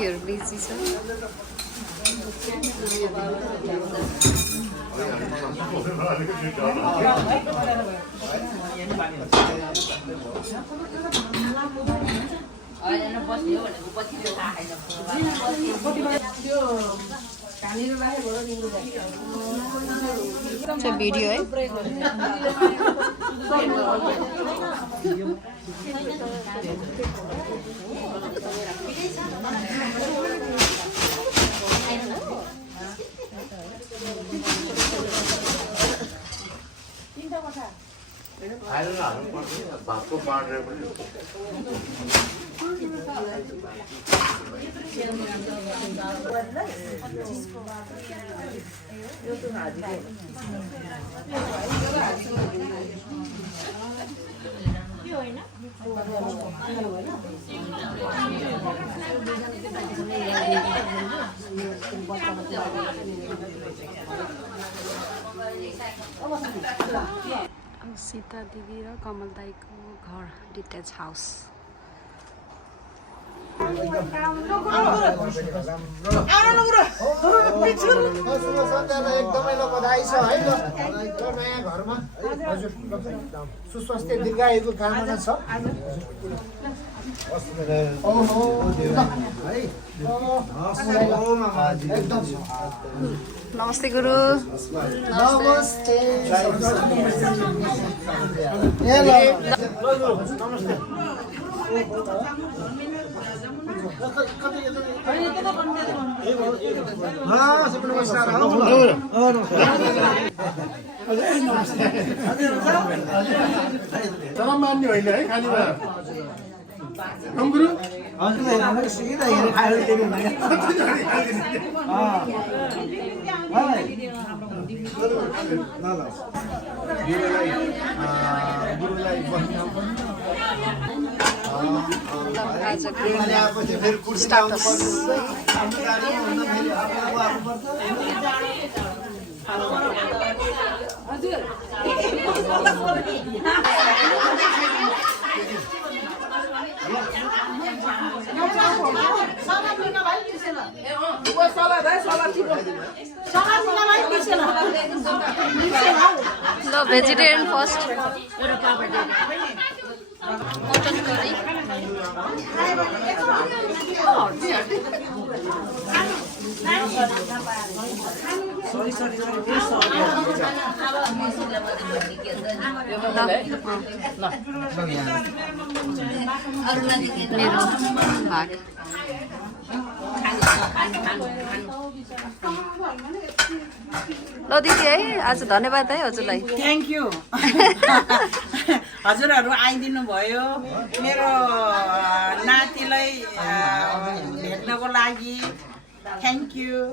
केटीहरु busy छ video है सीता दिदी र कमल दाईको घर डिट्याच हाउस एकदमै बधाई छ है नयाँ घरमा हजुर सुस्वास्थ्य दीर्घायुको कामना छ नमस्ते गुरु नमस्ते मान्ने होइन है खालीमा गुरु ल भेजिटेरियन फर्स्ट मटन करी मेरो भाग ल दिदी है आज धन्यवाद है हजुरलाई थ्याङ्क यू हजुरहरू आइदिनु भयो मेरो नातिलाई भेट्नको लागि थ्याङ्क यू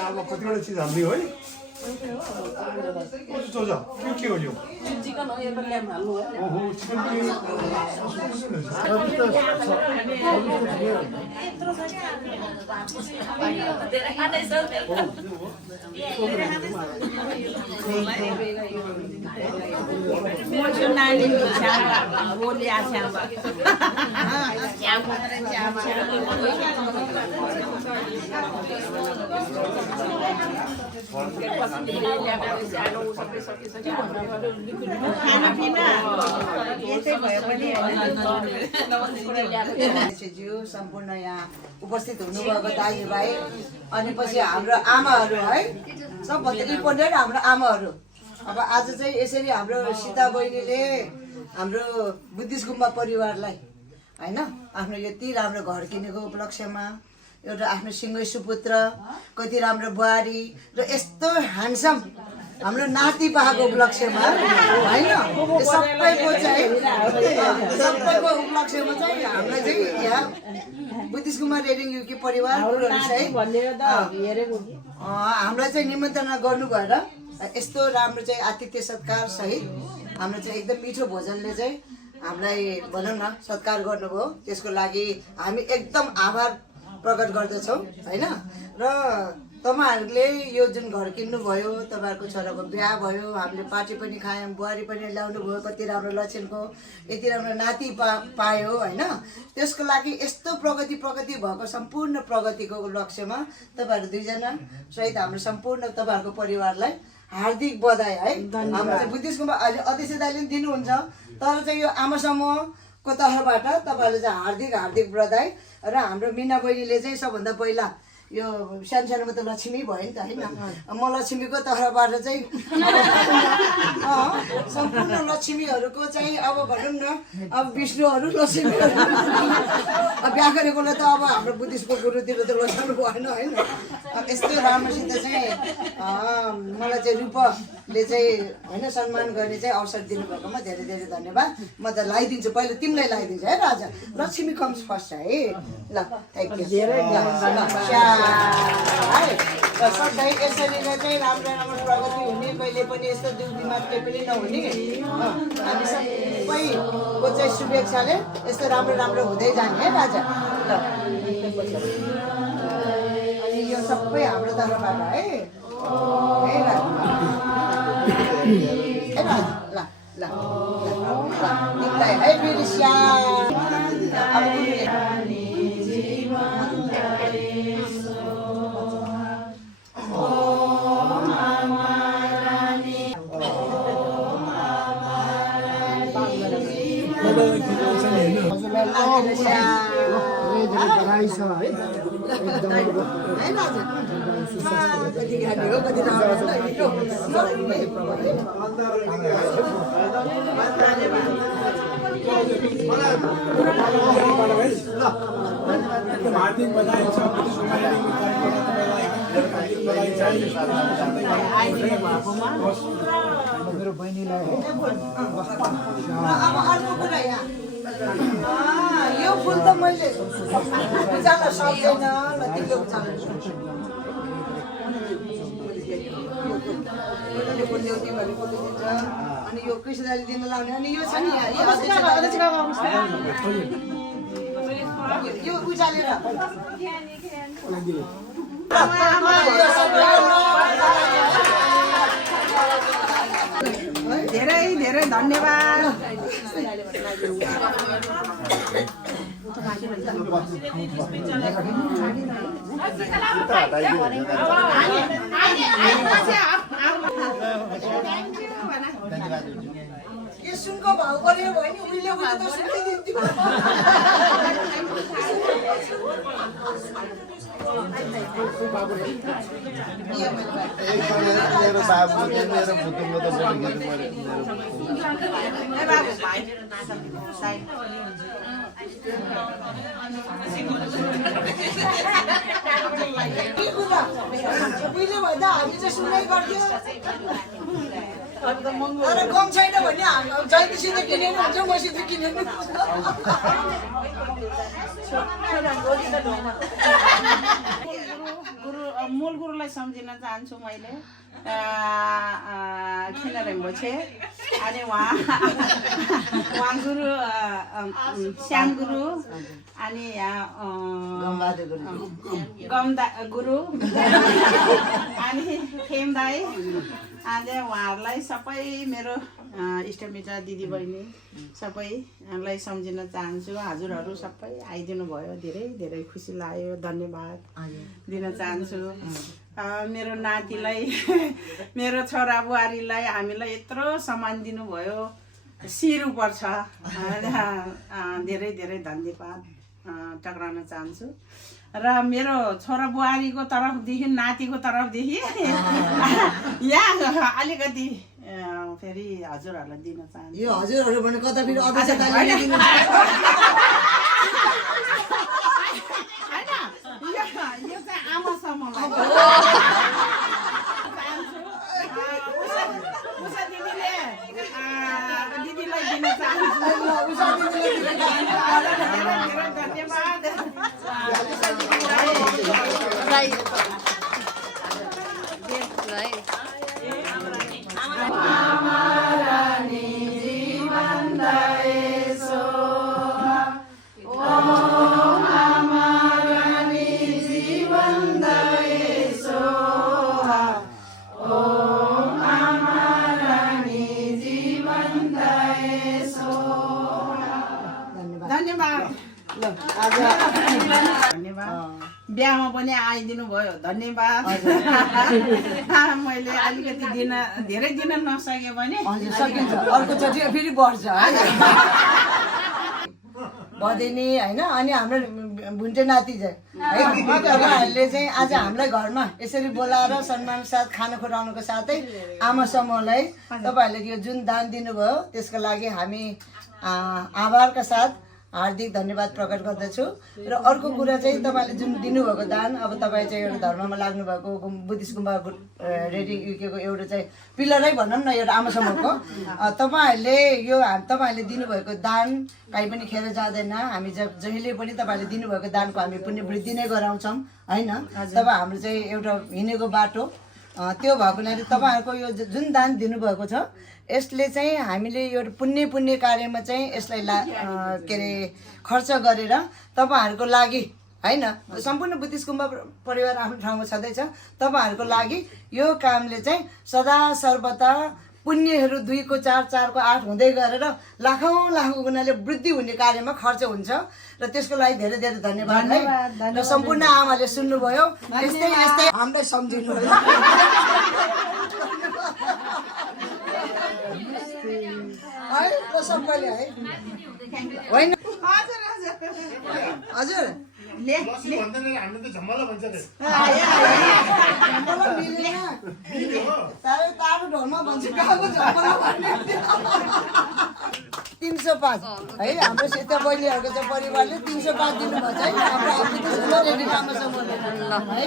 अब कतिवटा चिज हाल्ने है के हो यो चिकन हो यो त ल्याम हाल्नु हो ओहो चिकन नानी बोलिया खानापिना यसै भयो पनि सम्पूर्ण यहाँ उपस्थित हुनुभएको दाजुभाइ अनि पछि हाम्रो आमाहरू है सबभन्दा इम्पोर्टेन्ट हाम्रो आमाहरू अब आज चाहिँ यसरी हाम्रो सीता बहिनीले हाम्रो बुद्धिस्ट गुम्बा परिवारलाई होइन आफ्नो यति राम्रो घर किनेको उपलक्ष्यमा एउटा आफ्नो सिङ्गै सुपुत्र कति राम्रो बुहारी र यस्तो ह्यान्डसम हाम्रो नाति पाएको उपलक्ष्यमा होइन सबैको चाहिँ सबैको उपलक्ष्यमा चाहिँ हामीलाई चाहिँ यहाँ बुद्धिस्ट गुम्बा रेडिङ युके परिवारहरू चाहिँ हामीलाई चाहिँ निमन्त्रणा गर्नु भएर यस्तो राम्रो चाहिँ आतिथ्य सत्कार सहित हाम्रो चाहिँ एकदम मिठो भोजनले चाहिँ हामीलाई भनौँ न सत्कार गर्नुभयो त्यसको लागि हामी एकदम आभार प्रकट गर्दछौँ होइन र तपाईहरुले यो जुन घर किन्नुभयो, तपाईहरुको छोराको बिहा भयो, हामीले पार्टी पनि खायौँ, बुहारी पनि ल्याउनु भयो, कति राम्रो लक्षणको यति राम्रो नाति पायो हैन। त्यसको लागि यस्तो प्रगति भएको सम्पूर्ण प्रगतिको लक्ष्यमा तपाईहरु दुईजना सहित हाम्रो सम्पूर्ण तपाईहरुको परिवारलाई हार्दिक बधाई है। हाम्रो चाहिँ बुद्धिस्टको अध्यक्ष दाइले दिनुहुन्छ, तर चाहिँ यो आमा समूहको तर्फबाट तपाईहरुले चाहिँ हार्दिक बधाई। र हाम्रो मिना बहिनीले चाहिँ सबभन्दा पहिला यो सानोमा त लक्ष्मी भयो नि त हैन, म लक्ष्मीको तर्फबाट चाहिँ सम्पूर्ण लक्ष्मीहरूको चाहिँ अब भनौँ न, अब विष्णुहरू लक्ष्मीहरू बिहा गरेकोलाई त अब हाम्रो बुद्धिस्टको गुरुतिर त लसाउनु भएन होइन। यस्तो राम्रोसित चाहिँ मलाई चाहिँ रूपले चाहिँ होइन सम्मान गर्ने चाहिँ अवसर दिनुभएकोमा धेरै धेरै धन्यवाद। म त लगाइदिन्छु, पहिला तिमीलाई लगाइदिन्छु है राजा। लक्ष्मी कम्स फर्स्ट है। ल थ्याङ्क यू। सधैँ यसरी नै चाहिँ राम्रो प्रगति हुने, कहिले पनि यस्तो दुख बिमार केही पनि नहुने, हामी सबैको चाहिँ शुभेच्छाले यस्तो राम्रो हुँदै जाने है राजा। ल अनि यो सबै हाम्रो तर्फबाट है राजा। ल ल तिमीलाई है फेरि मेरो बहिनीलाई अब अर्को कुरा यहाँ यो फुल त मैले उचाल्न सक्दैन, तिमीले उचाल्न अनि यो कृष्णदाले दिन लाउने। अनि यो छ नि यो उचालेर धेरै धेरै धन्यवाद। यो सुनको भाउ पर्यो भने उहिले उहिले त सुनै दिन्थ्यो। मेरो बाबु मेरो पुतुलको त बोलिदिनु पर्यो। उहिले भन्दा हामी चाहिँ सुनै गर्थ्यो, तर कम छैन भने जयन्तीसित किनेर हुन्छ, मसित किनेर मूल गुरुलाई सम्झिन चाहन्छु मैले। खिनरेम्बो छे अनि उहाँ गुरु श्याम गुरु अनि गमदा गुरु अनि खेम दाई आज उहाँहरूलाई सबै मेरो इष्टमित्र दिदीबहिनी सबैलाई सम्झिन चाहन्छु। हजुरहरू सबै आइदिनु भयो, धेरै धेरै खुसी लाग्यो, धन्यवाद दिन चाहन्छु। मेरो नातिलाई मेरो छोरा बुहारीलाई हामीलाई यत्रो सम्मान दिनुभयो, शिर उपर छ, धेरै धेरै धन्यवाद टक्राउन चाहन्छु। र मेरो छोरा बुहारीको तर्फदेखि नातिको तर्फदेखि यहाँ अलिकति फेरि हजुरहरूलाई दिन चाहन्छु। यो हजुरहरू भने कता फेरि अध्यक्ष यो चाहिँ आमासम्मलाई उषा दिदीलाई दिन चाहन्छु। धन्यवाद। ल आज धन्यवाद बिहामा पनि आइदिनु भयो धन्यवाद मैले अलिकति दिन धेरै दिन नसके भने हजुर सकिन्छ अर्कोचोटि फेरि बढ्छ है भदिनी होइन अनि हाम्रो भुन्टे नाति चाहिँ है तपाईँहरूले चाहिँ आज हामीलाई घरमा यसरी बोलाएर सम्मान साथ खाना खुवाउनुको साथै आमा समूहलाई तपाईँहरूले यो जुन दान दिनुभयो त्यसको लागि हामी आभारका साथ हार्दिक धन्यवाद प्रकट गर्दछु र अर्को कुरा चाहिँ तपाईँले जुन दिनुभएको दान अब तपाईँ चाहिँ एउटा धर्ममा लाग्नुभएको बुद्धिस्ट गुम्बा रेडिको एउटा चाहिँ पिलरै भनौँ न एउटा आमा समूहको तपाईँहरूले यो तपाईँहरूले दिनुभएको दान कहीँ पनि खेर जाँदैन हामी जहिले पनि तपाईँहरूले दिनुभएको दानको हामी पुण्य वृद्धि नै गराउँछौँ होइन तब हाम्रो चाहिँ एउटा हिँडेको बाटो त्यो भएको हुनाले तपाईँहरूको यो जुन दान दिनुभएको छ यसले चाहिँ हामीले यो पुण्य कार्यमा चाहिँ यसलाई के अरे खर्च गरेर तपाईँहरूको लागि होइन सम्पूर्ण बुद्धिस्ट गुम्बा परिवार आफ्नो ठाउँमा छँदैछ तपाईँहरूको लागि यो कामले चाहिँ सदा सर्वदा पुण्यहरू 2 को 4 4 को 8 हुँदै गरेर लाखौँ गुणाले वृद्धि हुने कार्यमा खर्च हुन्छ र त्यसको लागि धेरै धेरै धन्यवाद है र सम्पूर्ण आमाले सुन्नुभयो यस्तै हामीलाई सम्झिनु है र सबैले है होइन हजुर टाढो ढोलमा भन्छ 305 है हाम्रो सीता बहिनीहरूको चाहिँ परिवारले 305 दिनुभएको छ है हाम्रो आफ्नो रेडी राम्रोसँग है